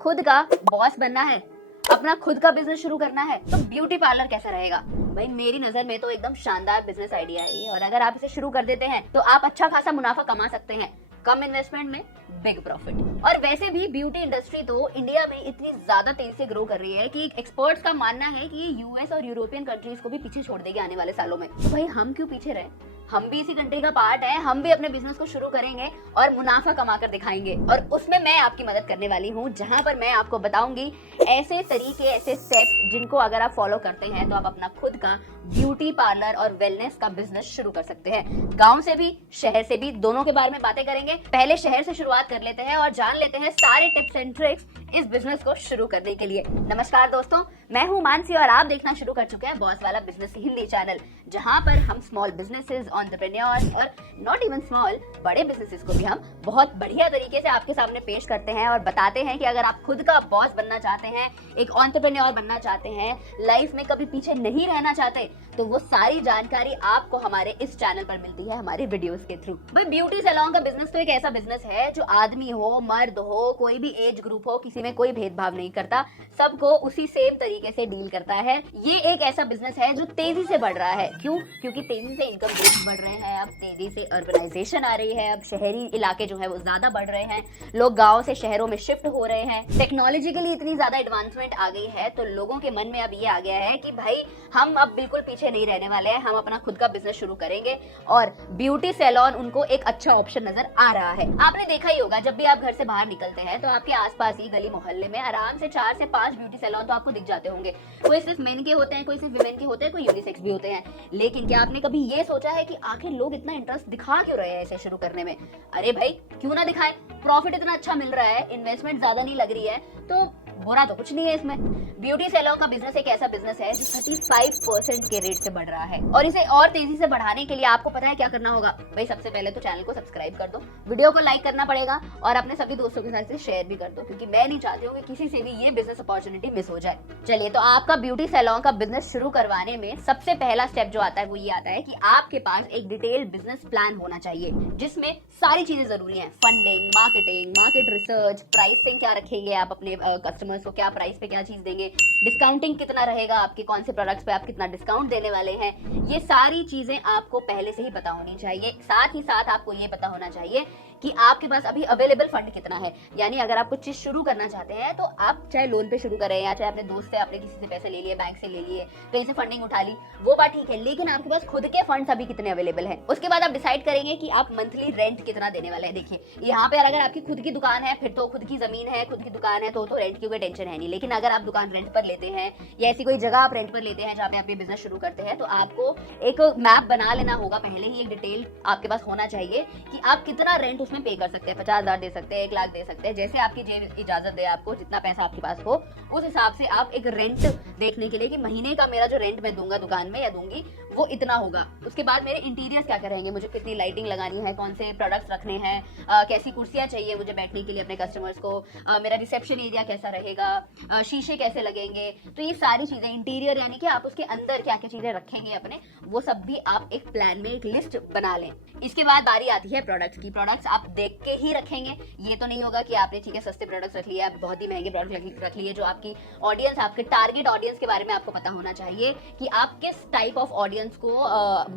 खुद का बॉस बनना है, अपना खुद का बिजनेस शुरू करना है, तो ब्यूटी पार्लर कैसा रहेगा? भाई मेरी नजर में तो एकदम शानदार बिजनेस आइडिया है ये, और अगर आप इसे शुरू कर देते हैं तो आप अच्छा खासा मुनाफा कमा सकते हैं, कम इन्वेस्टमेंट में बिग प्रॉफिट। और वैसे भी ब्यूटी इंडस्ट्री तो इंडिया में इतनी ज्यादा तेजी से ग्रो कर रही है कि एक्सपर्ट्स का मानना है कि ये यूएस और यूरोपियन कंट्रीज को भी पीछे छोड़ देगी आने वाले सालों में। तो भाई हम क्यों पीछे रहे? हम भी इसी कंट्री का पार्ट है, हम भी अपने बिजनेस को शुरू करेंगे और मुनाफा कमा कर दिखाएंगे। और उसमें मैं आपकी मदद करने वाली हूँ, जहां पर मैं आपको बताऊंगी ऐसे तरीके, ऐसे स्टेप्स जिनको अगर आप फॉलो करते हैं तो आप अपना खुद का ब्यूटी पार्लर और वेलनेस का बिजनेस शुरू कर सकते हैं। गांव से भी, शहर से भी, दोनों के बारे में बातें करेंगे। पहले शहर से शुरुआत कर लेते हैं और जान लेते हैं सारे टिप्स एंड ट्रिक्स इस बिजनेस को शुरू करने के लिए। नमस्कार दोस्तों, मैं हूं मानसी और आप देखना शुरू कर चुके हैं बॉस वाला बिजनेस हिंदी चैनल, जहां पर हम स्मॉल बिजनेसेस, एंटरप्रेन्योर्स और नॉट इवन स्मॉल, बड़े बिजनेसेस को भी हम बहुत बढ़िया तरीके से आपके सामने पेश करते हैं और बताते हैं कि अगर आप खुद का बॉस बनना चाहते हैं, एक एंटरप्रेन्योर बनना चाहते हैं, लाइफ में कभी पीछे नहीं रहना चाहते, तो वो सारी जानकारी आपको हमारे इस चैनल पर मिलती है हमारे वीडियोस के थ्रू। भाई ब्यूटी सैलून का बिजनेस तो एक ऐसा बिजनेस है जो आदमी हो, मर्द हो, कोई भी एज ग्रुप हो, किसी में कोई भेदभाव नहीं करता, सबको उसी सेम तरीके से डील करता है। ये एक ऐसा बिजनेस है जो तेजी से बढ़ रहा है। क्यों? क्योंकि तेजी से इनकम ग्रोथ बढ़ रहे हैं, अब तेजी से अर्बनाइजेशन आ रही है, अब शहरी इलाके जो है वो ज्यादा बढ़ रहे हैं, लोग गाँव से शहरों में शिफ्ट हो रहे हैं, टेक्नोलॉजी के लिए इतनी ज्यादा एडवांसमेंट आ गई है, तो लोगों के मन में अब ये आ गया है कि भाई हम अब बिल्कुल पीछे नहीं रहने वाले हैं, हम अपना खुद का बिजनेस शुरू करेंगे। और ब्यूटी सैलून उनको एक अच्छा ऑप्शन नजर आ रहा है। आपने देखा ही होगा, जब भी आप घर से बाहर निकलते हैं तो आपके आसपास ही गली मोहल्ले में आराम से 4 से 5 ब्यूटी सैलून तो आपको दिख जाते होंगे। कोई सिर्फ मेन के होते हैं, कोई सिर्फ विमेन के होते हैं, कोई यूनिसेक्स भी होते हैं। लेकिन क्या आपने कभी ये सोचा है कि आखिर लोग इतना इंटरेस्ट दिखा क्यों रहे हैं इसे शुरू करने में? अरे भाई क्यों ना दिखाएं, प्रॉफिट इतना अच्छा मिल रहा है, इन्वेस्टमेंट ज्यादा नहीं लग रही है, तो बुरा तो कुछ नहीं है इसमें। ब्यूटी सैलून का बिजनेस एक ऐसा बिजनेस है जो 35% के रेट से बढ़ रहा है, और इसे और तेजी से बढ़ाने के लिए आपको पता है क्या करना होगा? भाई सबसे पहले तो चैनल को सब्सक्राइब कर दो, वीडियो को लाइक करना पड़ेगा और अपने सभी दोस्तों के साथ शेयर भी कर दो, क्योंकि मैं नहीं चाहती हूँ कि किसी से भी ये बिजनेस अपॉर्चुनिटी मिस हो जाए। चलिए, तो आपका ब्यूटी सैलून का बिजनेस शुरू करवाने में सबसे पहला स्टेप जो आता है वो ये आता है कि आपके पास एक डिटेल बिजनेस प्लान होना चाहिए, जिसमें सारी चीजें जरूरी हैं। Funding, marketing, market research, pricing क्या रखेंगे आप अपने कस्टमर्स को, क्या प्राइस पे क्या चीज देंगे, डिस्काउंटिंग कितना रहेगा, आपके कौन से प्रोडक्ट्स पे आप कितना डिस्काउंट देने वाले हैं, ये सारी चीजें आपको पहले से ही पता होनी चाहिए। साथ ही साथ आपको ये पता होना चाहिए कि आपके पास अभी अवेलेबल फंड कितना है। यानी अगर आप कुछ चीज शुरू करना चाहते हैं तो आप चाहे लोन पे शुरू करें या चाहे अपने दोस्त से, आपने किसी से पैसे ले लिए, बैंक से ले लिए, कहीं से फंडिंग उठा ली, वो बात ठीक है, लेकिन आपके पास खुद के फंड्स अभी कितने अवेलेबल हैं। उसके बाद आप डिसाइड करेंगे कि आप मंथली रेंट कितना देने वाले हैं। देखिए यहाँ पे अगर आपकी खुद की दुकान है, फिर तो खुद की जमीन है, खुद की दुकान है, तो रेंट की कोई टेंशन है नहीं। लेकिन अगर आप दुकान रेंट पर लेते हैं या ऐसी कोई जगह आप रेंट पर लेते हैं जहाँ पे आप ये बिजनेस शुरू करते हैं, तो आपको एक मैप बना लेना होगा पहले ही, एक डिटेल आपके पास होना चाहिए कि आप कितना रेंट उसमें पे कर सकते हैं। 50,000 दे सकते हैं, 1 लाख दे सकते हैं, जैसे आपकी जेब इजाजत दे आपको, जितना पैसा आपके पास हो उस हिसाब से आप एक रेंट देखने के लिए कि महीने का मेरा जो रेंट मैं दूंगा दुकान में या दूंगी वो इतना होगा। उसके बाद मेरे इंटीरियर्स क्या रहेंगे, मुझे कितनी लाइटिंग लगानी है, कौन से प्रोडक्ट्स रखने हैं, कैसी कुर्सियां चाहिए मुझे बैठने के लिए अपने कस्टमर्स को, मेरा रिसेप्शन एरिया कैसा रहेगा, शीशे कैसे लगेंगे, तो ये सारी चीजें, इंटीरियर यानी कि आप उसके अंदर क्या क्या चीजें रखेंगे अपने, वो सब भी आप एक प्लान में एक लिस्ट बना लें। इसके बाद बारी आती है प्रोडक्ट्स की। प्रोडक्ट्स आप देख के ही रखेंगे, ये तो नहीं होगा कि आपने ठीक है सस्ते प्रोडक्ट्स रख लिए, आप बहुत ही महंगे प्रोडक्ट रख लिए। जो आपकी ऑडियंस, आपके टारगेट ऑडियंस के बारे में आपको पता होना चाहिए कि आप किस टाइप ऑफ ऑडियंस को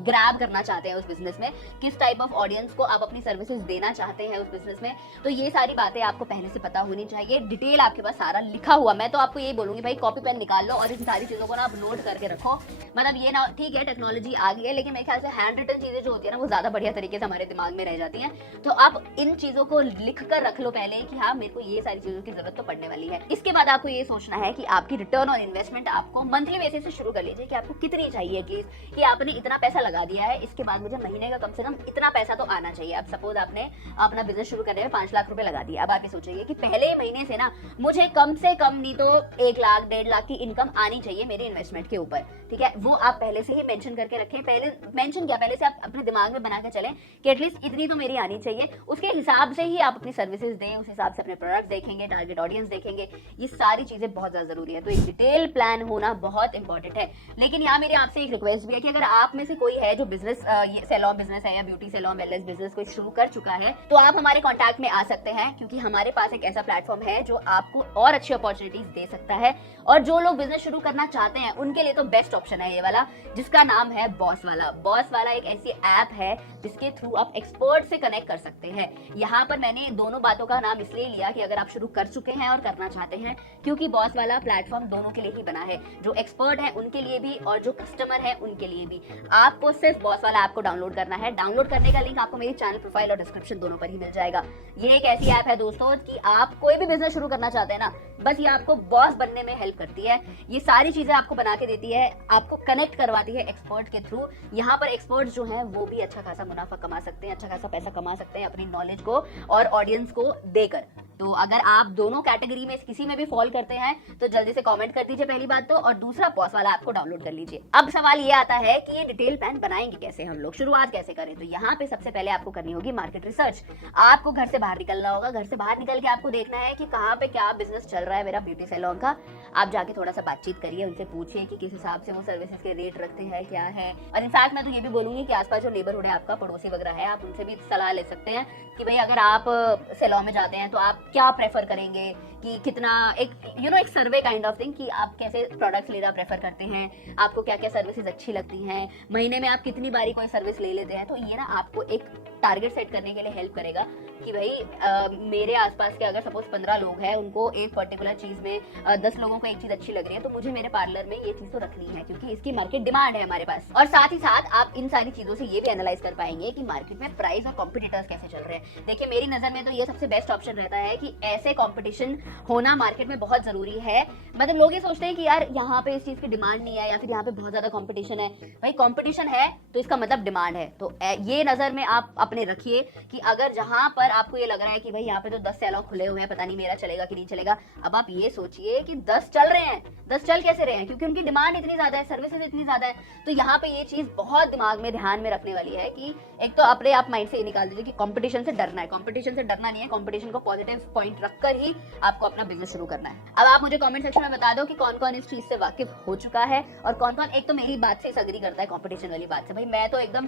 ग्रैब करना चाहते हैं उस बिजनेस में, किस टाइप ऑफ ऑडियंस को आप अपनी सर्विसेज देना चाहते हैं उस बिजनेस में। तो ये सारी बातें आपको पहले से पता होनी चाहिए, डिटेल आपके पास सारा लिखा हुआ। मैं तो आपको ये बोलूंगी भाई कॉपी पेन निकाल लो और इन सारी चीजों को ना आप नोट करके रखो। मतलब ये ना, ठीक है टेक्नोलॉजी आ गई है, लेकिन मेरे ख्याल से हैंड रिटन चीजें जो होती है ना वो ज्यादा बढ़िया तरीके से हमारे दिमाग में रह जाती हैं। तो आप इन चीजों को लिख कर रख लो पहले कि हाँ मेरे को ये सारी चीजों की जरूरत तो पड़ने वाली है। इसके बाद आपको ये सोचना है कि आपकी रिटर्न ऑन इन्वेस्टमेंट आपको मंथली बेसिस से शुरू कर लीजिए कि आपको कितनी चाहिए एटलीस्ट, कि आपने इतना पैसा लगा दिया है, इसके बाद मुझे महीने का कम से कम इतना पैसा तो आना चाहिए। अब सपोज आपने अपना बिजनेस शुरू करने में 5 लाख रुपए लगा दिया, अब आप ये सोचिए कि पहले महीने से ना मुझे कम से कम नहीं तो 1 लाख 1.5 लाख की इनकम आनी चाहिए मेरे इन्वेस्टमेंट के ऊपर। ठीक है, वो आप पहले से ही मेंशन करके रखें। पहले मेंशन क्या, पहले से आप अपने दिमाग में बना के चलें कि एटलीस्ट इतनी तो मेरी आनी चाहिए। उसके हिसाब से ही आप अपनी सर्विसेज दें, उस हिसाब से अपने प्रोडक्ट देखेंगे, टारगेट ऑडियंस देखेंगे। ये सारी चीजें बहुत ज्यादा जरूरी है, तो एक डिटेल प्लान होना बहुत इंपॉर्टेंट है। लेकिन यहाँ मेरी आपसे एक रिक्वेस्ट भी है कि अगर आप में से कोई है जो बिजनेस सैलून बिजनेस है या ब्यूटी सैलून वेलनेस बिजनेस कोई शुरू कर चुका है, तो आप हमारे कॉन्टैक्ट में आ सकते हैं, क्योंकि हमारे पास एक ऐसा प्लेटफॉर्म है जो आपको और अच्छी अपॉर्चुनिटीज दे सकता है। और जो लोग बिजनेस शुरू करना चाहते हैं उनके लिए तो बेस्ट ऑप्शन है ये वाला, जिसका नाम है बॉस वाला। बॉस वाला एक ऐसी ऐप है जिसके थ्रू आप एक्सपर्ट से कनेक्ट कर सकते हैं। यहाँ पर मैंने दोनों बातों का नाम इसलिए लिया कि अगर आप शुरू कर चुके हैं और करना चाहते हैं, क्योंकि बॉस वाला प्लेटफॉर्म दोनों के लिए ही बना है, जो एक्सपर्ट है उनके लिए भी और जो कस्टमर है उनके लिए भी। आपको सिर्फ बॉस वाला ऐप को डाउनलोड करना है। डाउनलोड करने का लिंक आपको मेरी चैनल प्रोफाइल और डिस्क्रिप्शन दोनों पर ही मिल जाएगा। ये एक ऐसी ऐप है दोस्तों कि आप कोई भी बिजनेस शुरू करना चाहते हैं ना, बस ये आपको बॉस बनने में हेल्प करती है। ये सारी चीजें आपको बना के देती है, आपको कनेक्ट करवाती है एक्सपर्ट के थ्रू। यहाँ पर एक्सपर्ट जो हैं वो भी अच्छा खासा मुनाफा कमा सकते हैं, अच्छा खासा पैसा कमा सकते हैं अपनी नॉलेज को और ऑडियंस को देकर। तो अगर आप दोनों कैटेगरी में किसी में भी फॉल करते हैं तो जल्दी से कमेंट कर दीजिए पहली बात तो, और दूसरा बॉस वाला ऐप को डाउनलोड कर लीजिए। अब सवाल ये आता है कि ये डिटेल प्लान बनाएंगे कैसे हम लोग, शुरुआत कैसे करें। तो यहाँ पे सबसे पहले आपको करनी होगी मार्केट रिसर्च। आपको घर से बाहर निकलना होगा, घर से बाहर निकल के आपको देखना है कि कहाँ पे क्या बिजनेस चल रहा है मेरा ब्यूटी सैलून का। आप जाके थोड़ा सा बातचीत करिए, उनसे पूछिए कि किस हिसाब से वो सर्विसेज के रेट रखते हैं, क्या है। और इनफैक्ट मैं तो ये भी बोलूंगी कि आसपास जो नेबरहुड है आपका, पड़ोसी वगैरह है, आप उनसे भी सलाह ले सकते हैं कि भाई अगर आप सैलून में जाते हैं तो आप क्या प्रेफर करेंगे, कि कितना एक एक सर्वे काइंड ऑफ थिंग कि आप कैसे प्रोडक्ट्स लेना प्रेफर करते हैं, आपको क्या क्या सर्विसेज अच्छी लगती हैं, महीने में आप कितनी बारी कोई सर्विस ले लेते हैं। तो ये ना आपको एक टारगेट सेट करने के लिए हेल्प करेगा कि भाई मेरे आसपास के अगर सपोज 15 लोग हैं, उनको एक पर्टिकुलर चीज में 10 लोगों को एक चीज अच्छी लग रही है, तो मुझे मेरे पार्लर में ये चीज तो रखनी है क्योंकि इसकी मार्केट डिमांड है हमारे पास। और साथ ही साथ आप इन सारी चीजों से ये भी एनालाइज कर पाएंगे कि मार्केट में प्राइस और कॉम्पिटिटर्स कैसे चल रहे हैं। देखिए मेरी नजर में तो ये सबसे बेस्ट ऑप्शन रहता है कि ऐसे कॉम्पिटिशन होना मार्केट में बहुत जरूरी है। मतलब लोग ये सोचते हैं कि यार यहाँ पे इस चीज की डिमांड नहीं है या फिर यहाँ पे बहुत ज्यादा कॉम्पिटिशन है। भाई कॉम्पिटिशन है तो इसका मतलब डिमांड है। तो ये नजर में आप अपने रखिए कि अगर जहां पर आपको ये लग रहा है कि भाई यहाँ पे तो 10 सैलून खुले हुए हैं, पता नहीं मेरा चलेगा कि नहीं चलेगा, अब आप ये सोचिए कि 10 चल रहे हैं, 10 चल कैसे रहे हैं, क्योंकि उनकी डिमांड इतनी ज्यादा है, सर्विसेज इतनी ज्यादा है। तो यहाँ पे ये चीज बहुत दिमाग में ध्यान में रखने वाली है कि एक तो अपने आप माइंड से ये निकाल दीजिए कि कंपटीशन से डरना है। कंपटीशन से डरना नहीं है, कंपटीशन को पॉजिटिव पॉइंट रखकर ही आपको अपना बिजनेस शुरू करना है। अब आप मुझे कमेंट सेक्शन में बता दो कि कौन कौन इस चीज से वाकिफ हो चुका है और कौन कौन एक तो मेरी बात से अग्री करता है कंपटीशन वाली बात से। भाई मैं तो एकदम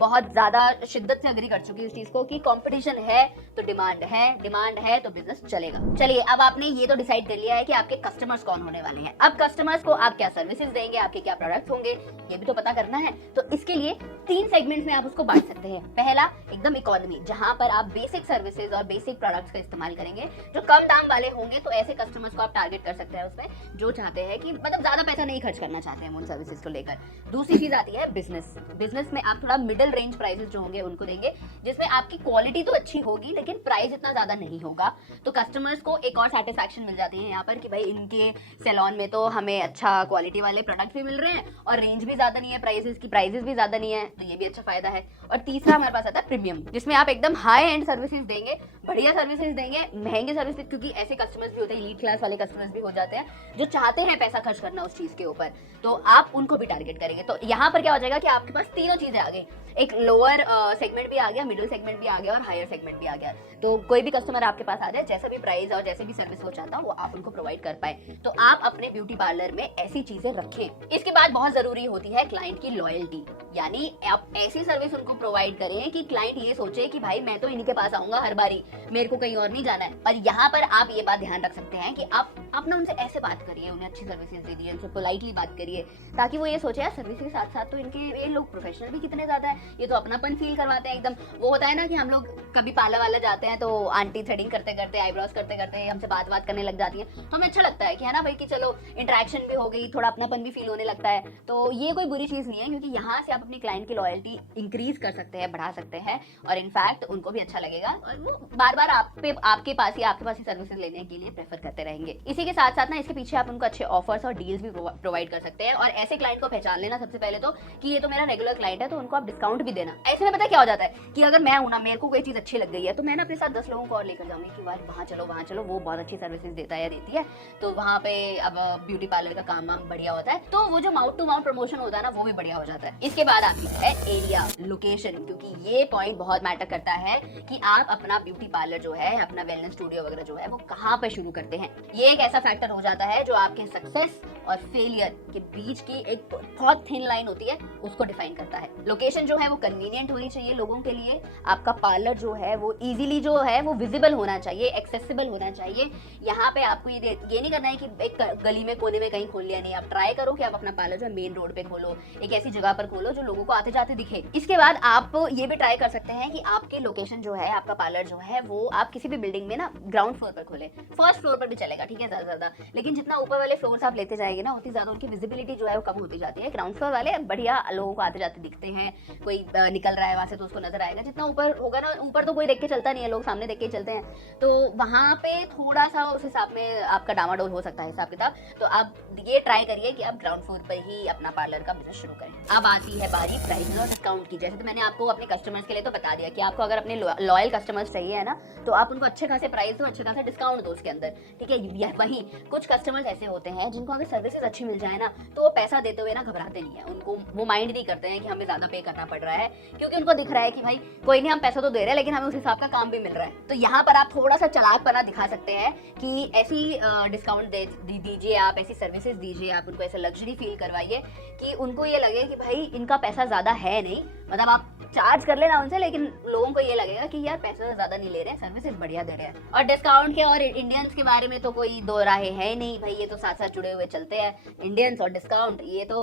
बहुत ज्यादा शिद्दत से अग्री कर चुकी हूँ इस चीज को कि कंपटीशन है तो डिमांड है, डिमांड है तो बिजनेस चलेगा। चलिए अब आपने ये तो डिसाइड कर लिया है कि आपके कस्टमर्स कौन होने वाले हैं। अब कस्टमर्स को आप क्या सर्विसेज देंगे, आपके क्या प्रोडक्ट्स होंगे, ये भी तो पता करना है। तो इसके लिए 3 सेगमेंट्स में आप उसको बांट सकते हैं। पहला एकदम इकोनॉमी, जहां पर आप बेसिक सर्विसेज और बेसिक प्रोडक्ट्स का इस्तेमाल करेंगे, जो कम दाम वाले होंगे। तो ऐसे कस्टमर्स को आप टारगेट कर सकते हैं उसमें जो चाहते हैं कि मतलब ज्यादा पैसा नहीं खर्च करना चाहते हैं उन सर्विसेज को लेकर। दूसरी चीज आती है बिजनेस। बिजनेस में आप थोड़ा मिडिल रेंज प्राइसेस जो होंगे उनको देंगे, जिसमें आपकी क्वालिटी तो अच्छी होगी लेकिन प्राइस इतना ज्यादा नहीं होगा। तो कस्टमर्स को एक और सेटिस्फैक्शन मिल जाती है यहाँ पर कि भाई इनके सैलून में तो हमें अच्छा क्वालिटी वाले प्रोडक्ट भी मिल रहे हैं और रेंज भी ज्यादा नहीं है, प्राइसेस भी ज्यादा नहीं है, तो ये भी अच्छा फायदा है। और तीसरा हमारे पास आता है प्रीमियम, जिसमें आप एकदम हाई एंड सर्विसेज देंगे, बढ़िया सर्विसेज देंगे, महंगे सर्विसेज, क्योंकि ऐसे कस्टमर्स भी होते हैं, एलीट क्लास वाले कस्टमर्स भी हो जाते हैं जो चाहते हैं पैसा खर्च करना उस चीज के ऊपर, तो आप उनको भी टारगेट करेंगे। तो यहाँ पर क्या हो जाएगा कि आपके पास तीनों चीजें आ गई, एक लोअर सेगमेंट भी आ गया, मिडिल सेगमेंट भी आ गया और हायर सेगमेंट भी आ गया। तो कोई भी कस्टमर आपके पास आ जाए, जैसा भी प्राइस और जैसे भी सर्विस वो चाहता हो वो आप उनको प्रोवाइड कर पाए। तो आप अपने ब्यूटी पार्लर में ऐसी चीजें रखें। इसके बाद बहुत जरूरी होती है क्लाइंट की लॉयल्टी, यानी आप ऐसी सर्विस उनको प्रोवाइड करें कि क्लाइंट ये सोचे कि भाई मैं तो इन्हीं के पास आऊंगा हर बारी, मेरे को कहीं और नहीं जाना है। और यहाँ पर आप ये बात ध्यान रख सकते हैं कि आप ना उनसे ऐसे बात करिए, उन्हें अच्छी सर्विसेज दे दिए, उनसे पोलाइटली बात करिए, ताकि वो ये सोचे यार सर्विस के साथ साथ तो इनके ये लोग प्रोफेशनल भी कितने ज्यादा है, ये तो अपनापन फील करवाते हैं एकदम। वो होता है ना कि हम लोग कभी पार्लर वाला जाते हैं तो आंटी थ्रेडिंग करते करते, आईब्रोज करते करते हमसे बात करने लग जाती है, तो हमें अच्छा लगता है कि है ना भाई कि चलो इंटरेक्शन भी हो गई, थोड़ा अपनापन भी फील होने लगता है। तो ये कोई बुरी चीज नहीं है, क्योंकि यहाँ से आप अपनी क्लाइंट की लॉयल्टी इंक्रीज कर सकते हैं, बढ़ा सकते हैं, और इनफैक्ट उनको भी अच्छा लगेगा और वो बार बार आपके पास ही सर्विसेज लेने के लिए प्रेफर करते रहेंगे। इसी के साथ साथ ना इसके पीछे आप उनको अच्छे ऑफर्स और डील्स भी प्रोवाइड कर सकते हैं। और ऐसे क्लाइंट को पहचान लेना सबसे पहले तो कि ये तो मेरा रेगुलर क्लाइंट है, तो उनको आप डिस्काउंट भी देना। ऐसे में पता क्या हो जाता है कि अगर मैं हूं ना, मेरे को कोई चीज अच्छी लग गई है तो मैं ना अपने साथ 10 लोगों को और लेकर जाऊंगी कि वहाँ चलो, वो बहुत अच्छी सर्विसेज देता है या देती है, तो वहाँ पे अब ब्यूटी पार्लर का काम बढ़िया होता है, तो वो जो माउथ टू माउथ प्रमोशन होता है ना, वो भी बढ़िया हो जाता है। इसके बाद आती है एरिया, लोकेशन, क्योंकि ये पॉइंट बहुत मैटर करता है कि आप अपना ब्यूटी पार्लर जो है, अपना वेलनेस स्टूडियो वगैरह जो है, वो कहाँ पे शुरू करते हैं। ये एक ऐसा फैक्टर हो जाता है जो आपके सक्सेस और फेलियर के बीच की एक बहुत थिन लाइन होती है, उसको डिफाइन करता है। लोकेशन जो है वो कन्वीनियंट होनी चाहिए लोगों के लिए। आपका पार्लर जो है वो इजीली जो है वो विजिबल होना चाहिए, एक्सेसिबल होना चाहिए। यहाँ पे आपको ये नहीं करना है कि एक गली में कोने में कहीं खोल लिया, नहीं। आप ट्राई करो कि आप अपना पार्लर जो है मेन रोड पे खोलो, एक ऐसी जगह पर खोलो जो लोगों को आते जाते दिखे। इसके बाद आप ये भी ट्राई कर सकते हैं कि आपके लोकेशन जो है, आपका पार्लर जो है, वो आप किसी भी बिल्डिंग में ना ग्राउंड फ्लोर पर खोले। फर्स्ट फ्लोर पर भी चलेगा, ठीक है, ज्यादा, लेकिन जितना ऊपर वाले फ्लोर्स आप लेते जाएंगे ना, उतनी ज्यादा उनकी विजिबिलिटी जो है वो कम होती जाती है। ग्राउंड फ्लोर वाले बढ़िया लोगों को आते जाते दिखते हैं, कोई निकल रहा है वहां से तो उसको नजर आएगा। जितना ऊपर होगा ना, ऊपर तो कोई देख के चलता नहीं है, लोग सामने देख के चलते हैं, तो वहां पे थोड़ा सा उस हिसाब में आपका डामाडोल हो सकता है हिसाब किताब। तो आप ये ट्राई करिए कि आप ग्राउंड फ्लोर पर ही अपना पार्लर का बिजनेस शुरू करें। अब आती है बारी प्राइस और डिस्काउंट की। जैसे तो मैंने आपको अपने कस्टमर्स के लिए तो बता दिया कि आपको अगर अपने लॉयल कस्टमर्स चाहिए है ना, तो आप उनको अच्छे खासे प्राइस दो, अच्छे खासे डिस्काउंट दो उसके अंदर, ठीक है। वहीं कुछ कस्टमर्स ऐसे होते हैं जिनको अगर सर्विसेज अच्छी मिल जाए ना, तो वो पैसा देते हुए ना घबराते नहीं है। उनको वो माइंड नहीं करते हैं कि हमें ज्यादा पे करना पड़ रहा है, क्योंकि उनको दिख रहा है कि भाई कोई नहीं, हम पैसा तो दे रहे हैं लेकिन हमें उस हिसाब का काम भी मिल रहा है। तो यहाँ पर आप थोड़ा सा चालाकपना दिखा सकते हैं कि ऐसी डिस्काउंट दीजिए, आप ऐसी सर्विसेज दीजिए, आप उनको ऐसे लग्जरी फील करवाइए कि उनको ये लगे कि भाई इनका पैसा ज्यादा है नहीं। मतलब आप चार्ज कर लेना उनसे, लेकिन लोगों को ये लगेगा कि यार पैसा ज्यादा नहीं ले रहे हैं, सर्विसेज बढ़िया दे रहे हैं। और डिस्काउंट के और इंडियंस के बारे में तो कोई दो राहें है नहीं भाई, ये तो साथ साथ जुड़े हुए चलते हैं। इंडियंस और डिस्काउंट ये तो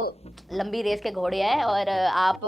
लंबी रेस के घोड़े हैं, और आप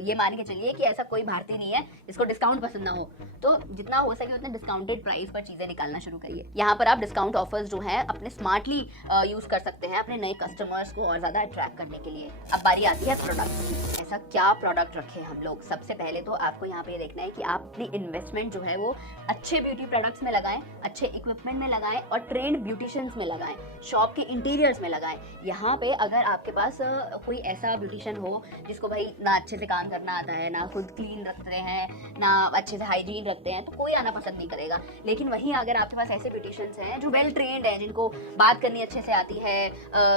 ये मान के चलिए कि ऐसा कोई भारतीय नहीं है जिसको डिस्काउंट पसंद ना हो। तो जितना हो सके उतना डिस्काउंटेड प्राइस पर चीजें निकालना शुरू करिए। यहाँ पर आप डिस्काउंट ऑफर्स जो है अपने स्मार्टली यूज कर सकते हैं अपने नए कस्टमर्स को और ज्यादा अट्रैक्ट करने के लिए। अब बारी आती है प्रोडक्ट की। ऐसा क्या प्रोडक्ट रखे हम लोग? सबसे पहले तो आपको यहाँ पे देखना है कि आप अपनी इन्वेस्टमेंट जो है वो अच्छे ब्यूटी प्रोडक्ट्स में लगाएं, अच्छे इक्विपमेंट में लगाएं और ट्रेंड ब्यूटिशियंस में लगाएं, शॉप के इंटीरियर्स में लगाएं। यहाँ पे अगर आपके पास कोई ऐसा ब्यूटिशियन हो जिसको भाई ना अच्छे से काम करना आता है, ना खुद क्लीन रखते हैं, ना अच्छे से हाइजीन रखते हैं, तो कोई आना पसंद नहीं करेगा। लेकिन वहीं अगर आपके पास ऐसे ब्यूटिशियंस हैं जो वेल ट्रेंड हैं, जिनको बात करनी अच्छे से आती है,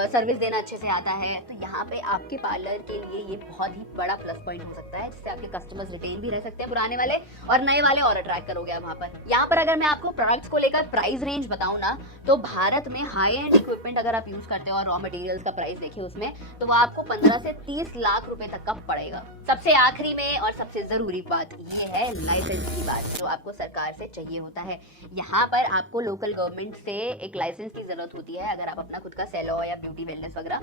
सर्विस देना अच्छे से आता है, तो यहाँ पे आपके पार्लर के लिए ये बहुत ही बड़ा प्लस पॉइंट हो सकता है, जिससे आपके कस्टमर्स रिटेन भी रह सकते हैं, पुराने वाले और नए वाले और अट्रैक्ट करोगे आप वहाँ पर। यहाँ पर अगर मैं आपको प्रोडक्ट्स को लेकर प्राइस रेंज बताऊं ना, तो भारत में हाई एंड इक्विपमेंट अगर आप यूज करते हो और रॉ मटेरियल्स का प्राइस देखिए उसमें, तो वो आपको 15 से 30 लाख रुपए तक का पड़ेगा। सबसे आखिरी में और सबसे जरूरी बात ये है लाइसेंस की बात, जो आपको सरकार से चाहिए होता है। यहाँ पर आपको लोकल गवर्नमेंट से एक लाइसेंस की जरूरत होती है। अगर आप अपना खुद का सैलून या ब्यूटी वेलनेस वगैरह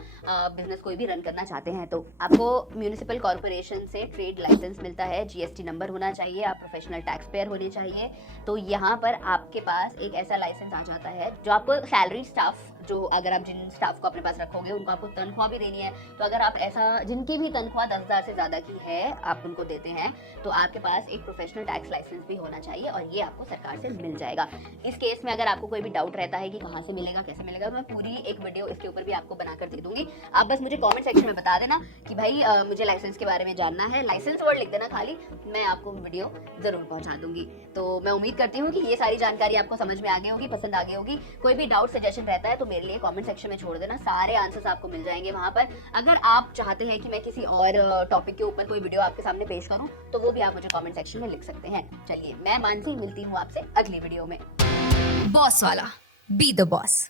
बिजनेस कोई भी रन करना चाहते हैं, तो आपको म्यूनिसिपल कॉर्पोरेशन से ट्रेड लाइसेंस मिलता है, जीएसटी नंबर होना चाहिए, आप प्रोफेशनल टैक्स पेयर होने चाहिए। तो यहाँ पर आपके पास एक ऐसा लाइसेंस आ जाता है जो आपको सैलरी स्टाफ, जो अगर आप जिन स्टाफ को अपने पास रखोगे उनको आपको तनख्वाह भी देनी है, तो अगर आप ऐसा जिनकी भी तनख्वाह 10,000 से ज्यादा की है आप उनको देते हैं, तो आपके पास एक प्रोफेशनल टैक्स लाइसेंस भी होना चाहिए और ये आपको सरकार से मिल जाएगा। इस केस में अगर आपको कोई भी डाउट रहता है कि कहाँ से मिलेगा, कैसे मिलेगा, तो मैं पूरी एक वीडियो इसके ऊपर भी आपको बनाकर दे दूंगी। आप बस मुझे कॉमेंट सेक्शन में बता देना कि भाई मुझे लाइसेंस के बारे में जानना है, लाइसेंस वर्ड लिख देना खाली, मैं आपको वीडियो जरूर पहुंचा दूंगी। तो मैं उम्मीद करती हूँ कि ये सारी जानकारी आपको समझ में आ गई होगी, पसंद आ गई होगी। कोई भी डाउट सजेशन रहता है तो मेरे लिए कमेंट सेक्शन में छोड़ देना, सारे आंसर्स आपको मिल जाएंगे वहां पर। अगर आप चाहते हैं कि मैं किसी और टॉपिक के ऊपर कोई वीडियो आपके सामने पेश करूं, तो वो भी आप मुझे कमेंट सेक्शन में लिख सकते हैं। चलिए, मैं मानसी मिलती हूँ आपसे अगली वीडियो में। बॉस वाला, बी द बॉस।